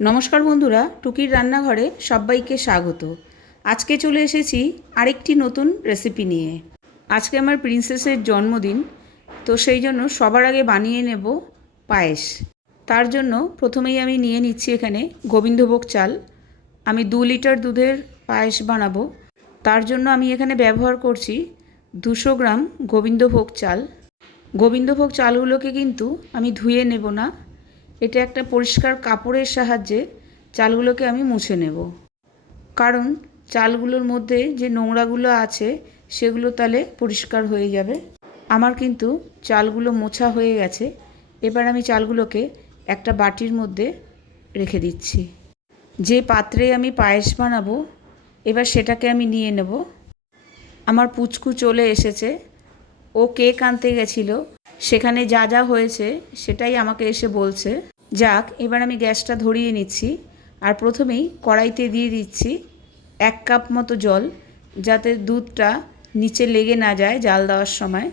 নমস্কার বন্ধুরা, টুকির রান্নাঘরে সবাইকে স্বাগত। আজকে চলে এসেছি আরেকটি নতুন রেসিপি নিয়ে। আজকে আমার প্রিন্সেসের জন্মদিন, তো সেই জন্য সবার আগে বানিয়ে নেব পায়েস। তার জন্য প্রথমেই আমি নিয়ে নিচ্ছি এখানে গোবিন্দভোগ চাল। আমি দু লিটার দুধের পায়েস বানাবো। তার জন্য আমি এখানে ব্যবহার করছি দুশো গ্রাম গোবিন্দভোগ চাল। গোবিন্দভোগ চালগুলোকে কিন্তু আমি ধুয়ে নেব না। এটা একটা পরিষ্কার কাপড়ের সাহায্যে চালগুলোকে আমি মুছে নেব। কারণ চালগুলোর মধ্যে যে নোংরাগুলো আছে, সেগুলো তাহলে পরিষ্কার হয়ে যাবে। আমার কিন্তু চালগুলো মোছা হয়ে গেছে। এবার আমি চালগুলোকে একটা বাটির মধ্যে রেখে দিচ্ছি। যে পাত্রে আমি পায়েস বানাবো, এবার সেটাকে আমি নিয়ে নেব। আমার পুচকু চলে এসেছে। ও কেক আনতে গেছিল। সেখানে যা যা হয়েছে সেটাই আমাকে এসে বলছে। যাক, এবার আমি গ্যাসটা ধরিয়ে নিচ্ছি আর প্রথমেই কড়াইতে দিয়ে দিচ্ছি এক কাপ মতো জল, যাতে দুধটা নিচে লেগে না যায় জাল দেওয়ার সময়।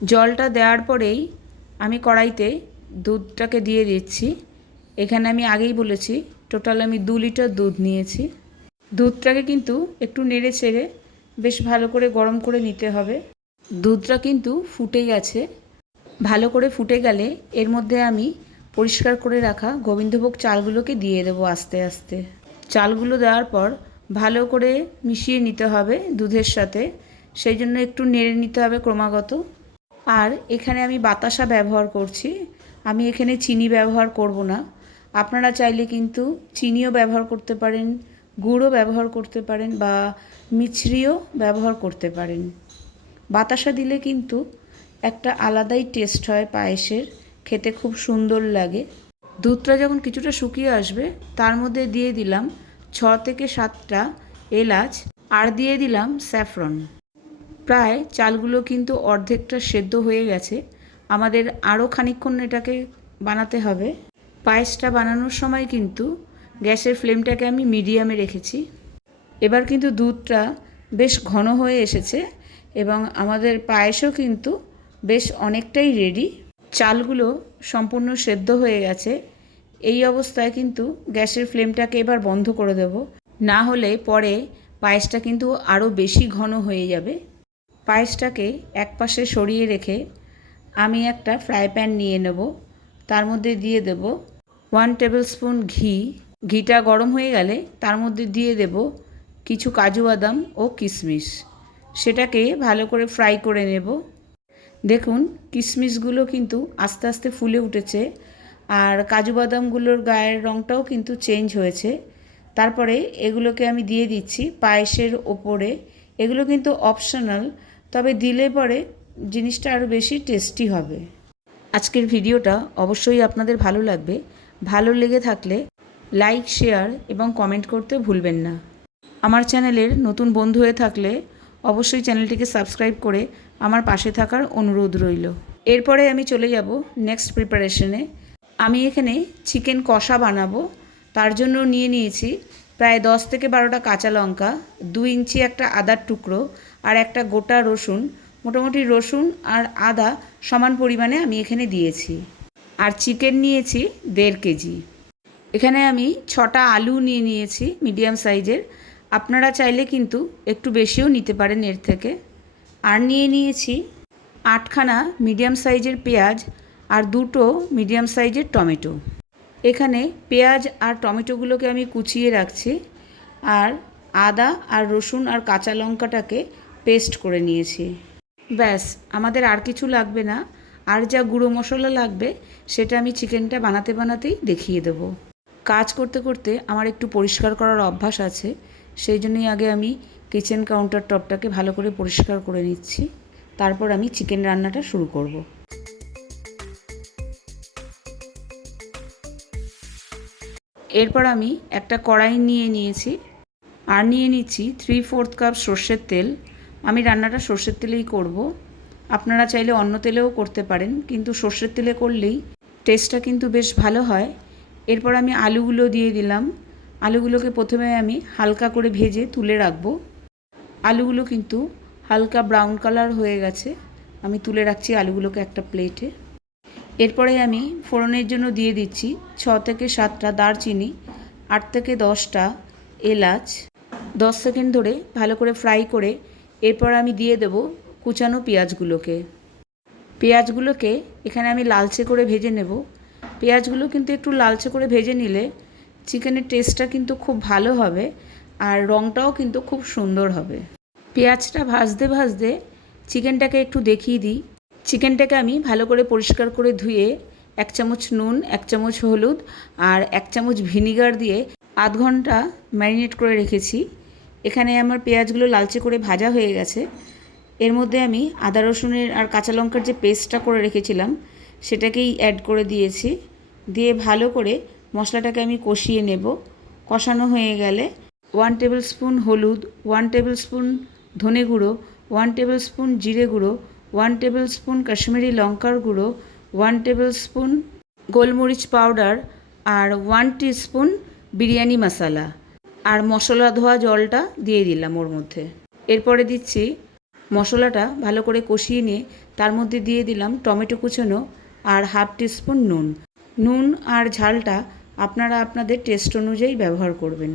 জলটা দেওয়ার পরেই আমি কড়াইতে দুধটাকে দিয়ে দিচ্ছি। এখানে আমি আগেই বলেছি, টোটাল আমি দু লিটার দুধ নিয়েছি। দুধটাকে কিন্তু একটু নেড়ে ছেড়ে বেশ ভালো করে গরম করে নিতে হবে। দুধটা কিন্তু ফুটে গেছে। ভালো করে ফুটে গেলে এর মধ্যে আমি পরিষ্কার করে রাখা গোবিন্দভোগ চালগুলোকে দিয়ে দেবো আস্তে আস্তে। চালগুলো দেওয়ার পর ভালো করে মিশিয়ে নিতে হবে দুধের সাথে। সেই জন্য একটু নেড়ে নিতে হবে ক্রমাগত। আর এখানে আমি বাতাসা ব্যবহার করছি। আমি এখানে চিনি ব্যবহার করব না। আপনারা চাইলে কিন্তু চিনিও ব্যবহার করতে পারেন গুড়ও ব্যবহার করতে পারেন বা মিছরিও ব্যবহার করতে পারেন। বাতাসা দিলে কিন্তু একটা আলাদাই টেস্ট হয় পায়েসের, খেতে খুব সুন্দর লাগে। দুধটা যখন কিছুটা শুকিয়ে আসবে, তার মধ্যে দিয়ে দিলাম ছ থেকে সাতটা এলাচ আর দিয়ে দিলাম স্যাফরন। প্রায় চালগুলো কিন্তু অর্ধেকটা সেদ্ধ হয়ে গেছে। আমাদের আরও খানিকক্ষণ এটাকে বানাতে হবে। পায়েসটা বানানোর সময় কিন্তু গ্যাসের ফ্লেমটাকে আমি মিডিয়ামে রেখেছি। এবার কিন্তু দুধটা বেশ ঘন হয়ে এসেছে এবং আমাদের পায়েসও কিন্তু বেশ অনেকটাই রেডি চালগুলো সম্পূর্ণ সেদ্ধ হয়ে গেছে। এই অবস্থায় কিন্তু গ্যাসের ফ্লেমটাকে এবার বন্ধ করে দেব। না হলে পরে পায়েসটা কিন্তু আরও বেশি ঘন হয়ে যাবে। পায়েসটাকে এক পাশে সরিয়ে রেখে আমি একটা ফ্রাই প্যান নিয়ে নেব। তার মধ্যে দিয়ে দেব ওয়ান টেবিল স্পুন ঘি। ঘিটা গরম হয়ে গেলে তার মধ্যে দিয়ে দেব কিছু কাজু বাদাম ও কিশমিশ। সেটাকে ভালো করে ফ্রাই করে নেব। দেখুন কিশমিশগুলো কিন্তু আস্তে আস্তে ফুলে উঠেছে আর কাজু বাদামগুলোর গায়ের রঙটাও কিন্তু চেঞ্জ হয়েছে। তারপরে এগুলোকে আমি দিয়ে দিচ্ছি পায়েসের ওপরে। এগুলো কিন্তু অপশনাল, তবে দিলে পরে জিনিসটা আরও বেশি টেস্টি হবে। আজকের ভিডিওটা অবশ্যই আপনাদের ভালো লাগবে। ভালো লেগে থাকলে লাইক, শেয়ার এবং কমেন্ট করতে ভুলবেন না। আমার চ্যানেলের নতুন বন্ধু হয়ে থাকলে অবশ্যই চ্যানেলটিকে সাবস্ক্রাইব করে আমার পাশে থাকার অনুরোধ রইল। এরপরে আমি চলে যাব নেক্সট প্রিপারেশনে আমি এখানে চিকেন কষা বানাবো। তার জন্য নিয়ে নিয়েছি প্রায় দশ থেকে বারোটা কাঁচা লঙ্কা, দু ইঞ্চি একটা আদার টুকরো আর একটা গোটা রসুন। মোটামুটি রসুন আর আদা সমান পরিমাণে আমি এখানে দিয়েছি। আর চিকেন নিয়েছি দেড় কেজি। এখানে আমি ছটা আলু নিয়ে নিয়েছি মিডিয়াম সাইজের আপনারা চাইলে কিন্তু একটু বেশিও নিতে পারেন এর থেকে। আর নিয়ে নিয়েছি আটখানা মিডিয়াম সাইজের পেঁয়াজ আর দুটো মিডিয়াম সাইজের টমেটো। এখানে পেঁয়াজ আর টমেটোগুলোকে আমি কুচিয়ে রাখছি আর আদা আর রসুন আর কাঁচা লঙ্কাটাকে পেস্ট করে নিয়েছি। ব্যাস, আমাদের আর কিছু লাগবে না। আর যা গুঁড়ো মশলা লাগবে, সেটা আমি চিকেনটা বানাতে বানাতেই দেখিয়ে দেবো। কাজ করতে করতে আমার একটু পরিষ্কার করার অভ্যাস আছে, সেই জন্যই আগে আমি কিচেন কাউন্টার টপটাকে ভালো করে পরিষ্কার করে নিচ্ছি। তারপর আমি চিকেন রান্নাটা শুরু করব। এরপর আমি একটা কড়াই নিয়ে নিয়েছি আর নিয়ে নিচ্ছি থ্রি ফোর্থ কাপ সর্ষের তেল। আমি রান্নাটা সর্ষের তেলেই করব। আপনারা চাইলে অন্য তেলেও করতে পারেন, কিন্তু সর্ষের তেলে করলেই টেস্টটা কিন্তু বেশ ভালো হয়। এরপর আমি আলুগুলো দিয়ে দিলাম। আলুগুলোকে প্রথমে আমি হালকা করে ভেজে তুলে রাখব। আলুগুলো কিন্তু হালকা ব্রাউন কালার হয়ে গেছে। আমি তুলে রাখছি আলুগুলোকে একটা প্লেটে। এরপরে আমি ফোড়নের জন্য দিয়ে দিচ্ছি ছ থেকে সাতটা দারচিনি, আট থেকে দশটা এলাচ। দশ সেকেন্ড ধরে ভালো করে ফ্রাই করে এরপর আমি দিয়ে দেব কুচানো পেঁয়াজগুলোকে। পেঁয়াজগুলোকে এখানে আমি লালচে করে ভেজে নেব। পেঁয়াজগুলো কিন্তু একটু লালচে করে ভেজে নিলে চিকেনের টেস্টটা কিন্তু খুব ভালো হবে। আর রঙটাও কিন্তু খুব সুন্দর হবে। পেঁয়াজটা ভাজতে ভাজতে চিকেনটাকে একটু দেখিয়ে দিই। চিকেনটাকে আমি ভালো করে পরিষ্কার করে ধুয়ে এক চামচ নুন, এক চামচ হলুদ আর এক চামচ ভিনিগার দিয়ে আধ ঘণ্টা ম্যারিনেট করে রেখেছি। এখানে আমার পেঁয়াজগুলো লালচে করে ভাজা হয়ে গেছে। এর মধ্যে আমি আদা, রসুনের আর কাঁচা লঙ্কার যে পেস্টটা করে রেখেছিলাম, সেটাকেই অ্যাড করে দিয়েছি। দিয়ে ভালো করে মশলাটাকে আমি কষিয়ে নেব। কষানো হয়ে গেলে ওয়ান টেবিল স্পুন হলুদ, ওয়ান টেবিল স্পুন ধনে গুঁড়ো, ওয়ান টেবিল স্পুন জিরে গুঁড়ো, ওয়ান টেবিল স্পুন কাশ্মীরি লঙ্কার গুঁড়ো, ওয়ান টেবিল স্পুন গোলমরিচ পাউডার আর ওয়ান স্পুন বিরিয়ানি মশলা। আর মশলা ধোয়া জলটা দিয়ে দিলাম ওর মধ্যে। এরপরে দিচ্ছি মশলাটা ভালো করে কষিয়ে নিয়ে তার মধ্যে দিয়ে দিলাম টমেটো কুচোনো আর হাফ টিস্পুন নুন। নুন আর ঝালটা আপনারা আপনাদের টেস্ট অনুযায়ী ব্যবহার করবেন।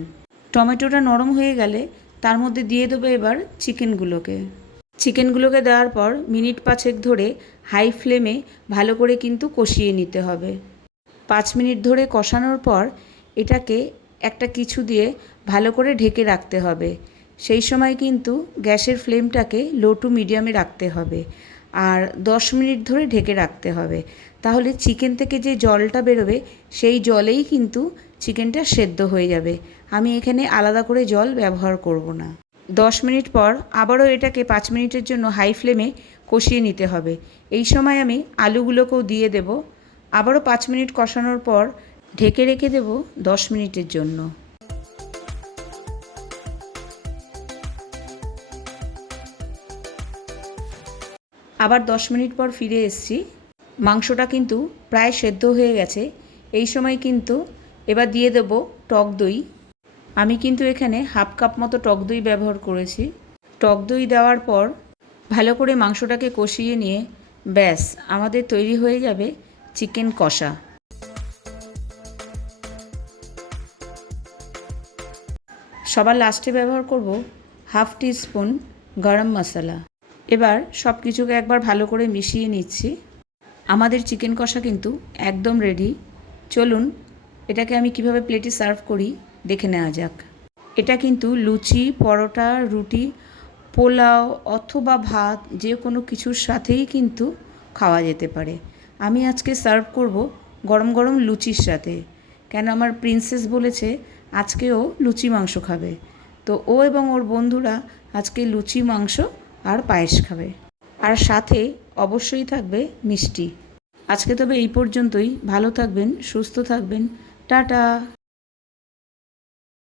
টমেটোটা নরম হয়ে গেলে তার মধ্যে দিয়ে দেবো এবার চিকেনগুলোকে। চিকেনগুলোকে দেওয়ার পর মিনিট পাঁচেক ধরে হাই ফ্লেমে ভালো করে কিন্তু কষিয়ে নিতে হবে। পাঁচ মিনিট ধরে কষানোর পর এটাকে একটা কিছু দিয়ে ভালো করে ঢেকে রাখতে হবে। সেই সময় কিন্তু গ্যাসের ফ্লেমটাকে লো টু মিডিয়ামে রাখতে হবে আর দশ মিনিট ধরে ঢেকে রাখতে হবে। তাহলে চিকেন থেকে যে জলটা বেরোবে সেই জলেই কিন্তু চিকেনটা সেদ্ধ হয়ে যাবে। আমি এখানে আলাদা করে জল ব্যবহার করব না। দশ মিনিট পর আবারও এটাকে পাঁচ মিনিটের জন্য হাই ফ্লেমে কষিয়ে নিতে হবে। এই সময় আমি আলুগুলোকেও দিয়ে দেব। আবারও পাঁচ মিনিট কষানোর পর ঢেকে রেখে দেব দশ মিনিটের জন্য। আবার দশ মিনিট পর ফিরে এসেছি। মাংসটা কিন্তু প্রায় সেদ্ধ হয়ে গেছে। এই সময় কিন্তু এবার দিয়ে দেব টক দই। আমি কিন্তু এখানে হাফ কাপ মতো টক দই ব্যবহার করেছি। টক দই দেওয়ার পর ভালো করে মাংসটাকে কষিয়ে নিয়ে ব্যাস, আমাদের তৈরি হয়ে যাবে চিকেন কষা। সবার লাস্টে ব্যবহার করব হাফ স্পুন গরম মশলা। এবার সব কিছুকে একবার ভালো করে মিশিয়ে নিচ্ছি। আমাদের চিকেন কষা কিন্তু একদম রেডি চলুন এটাকে আমি কীভাবে প্লেটে সার্ভ করি, দেখে নেওয়া যাক। এটা কিন্তু লুচি, পরোটা, রুটি, পোলাও অথবা ভাত যে কোনো কিছুর সাথেই কিন্তু খাওয়া যেতে পারে। আমি আজকে সার্ভ করব গরম গরম লুচির সাথে। কেন আমার প্রিন্সেস বলেছে, আজকেও লুচি মাংস খাবে। তো ও এবং ওর বন্ধুরা আজকে লুচি মাংস আর পায়েস খাবে। আর সাথে অবশ্যই থাকবে মিষ্টি। আজকে তবে এই পর্যন্তই। ভালো থাকবেন, সুস্থ থাকবেন। টাটা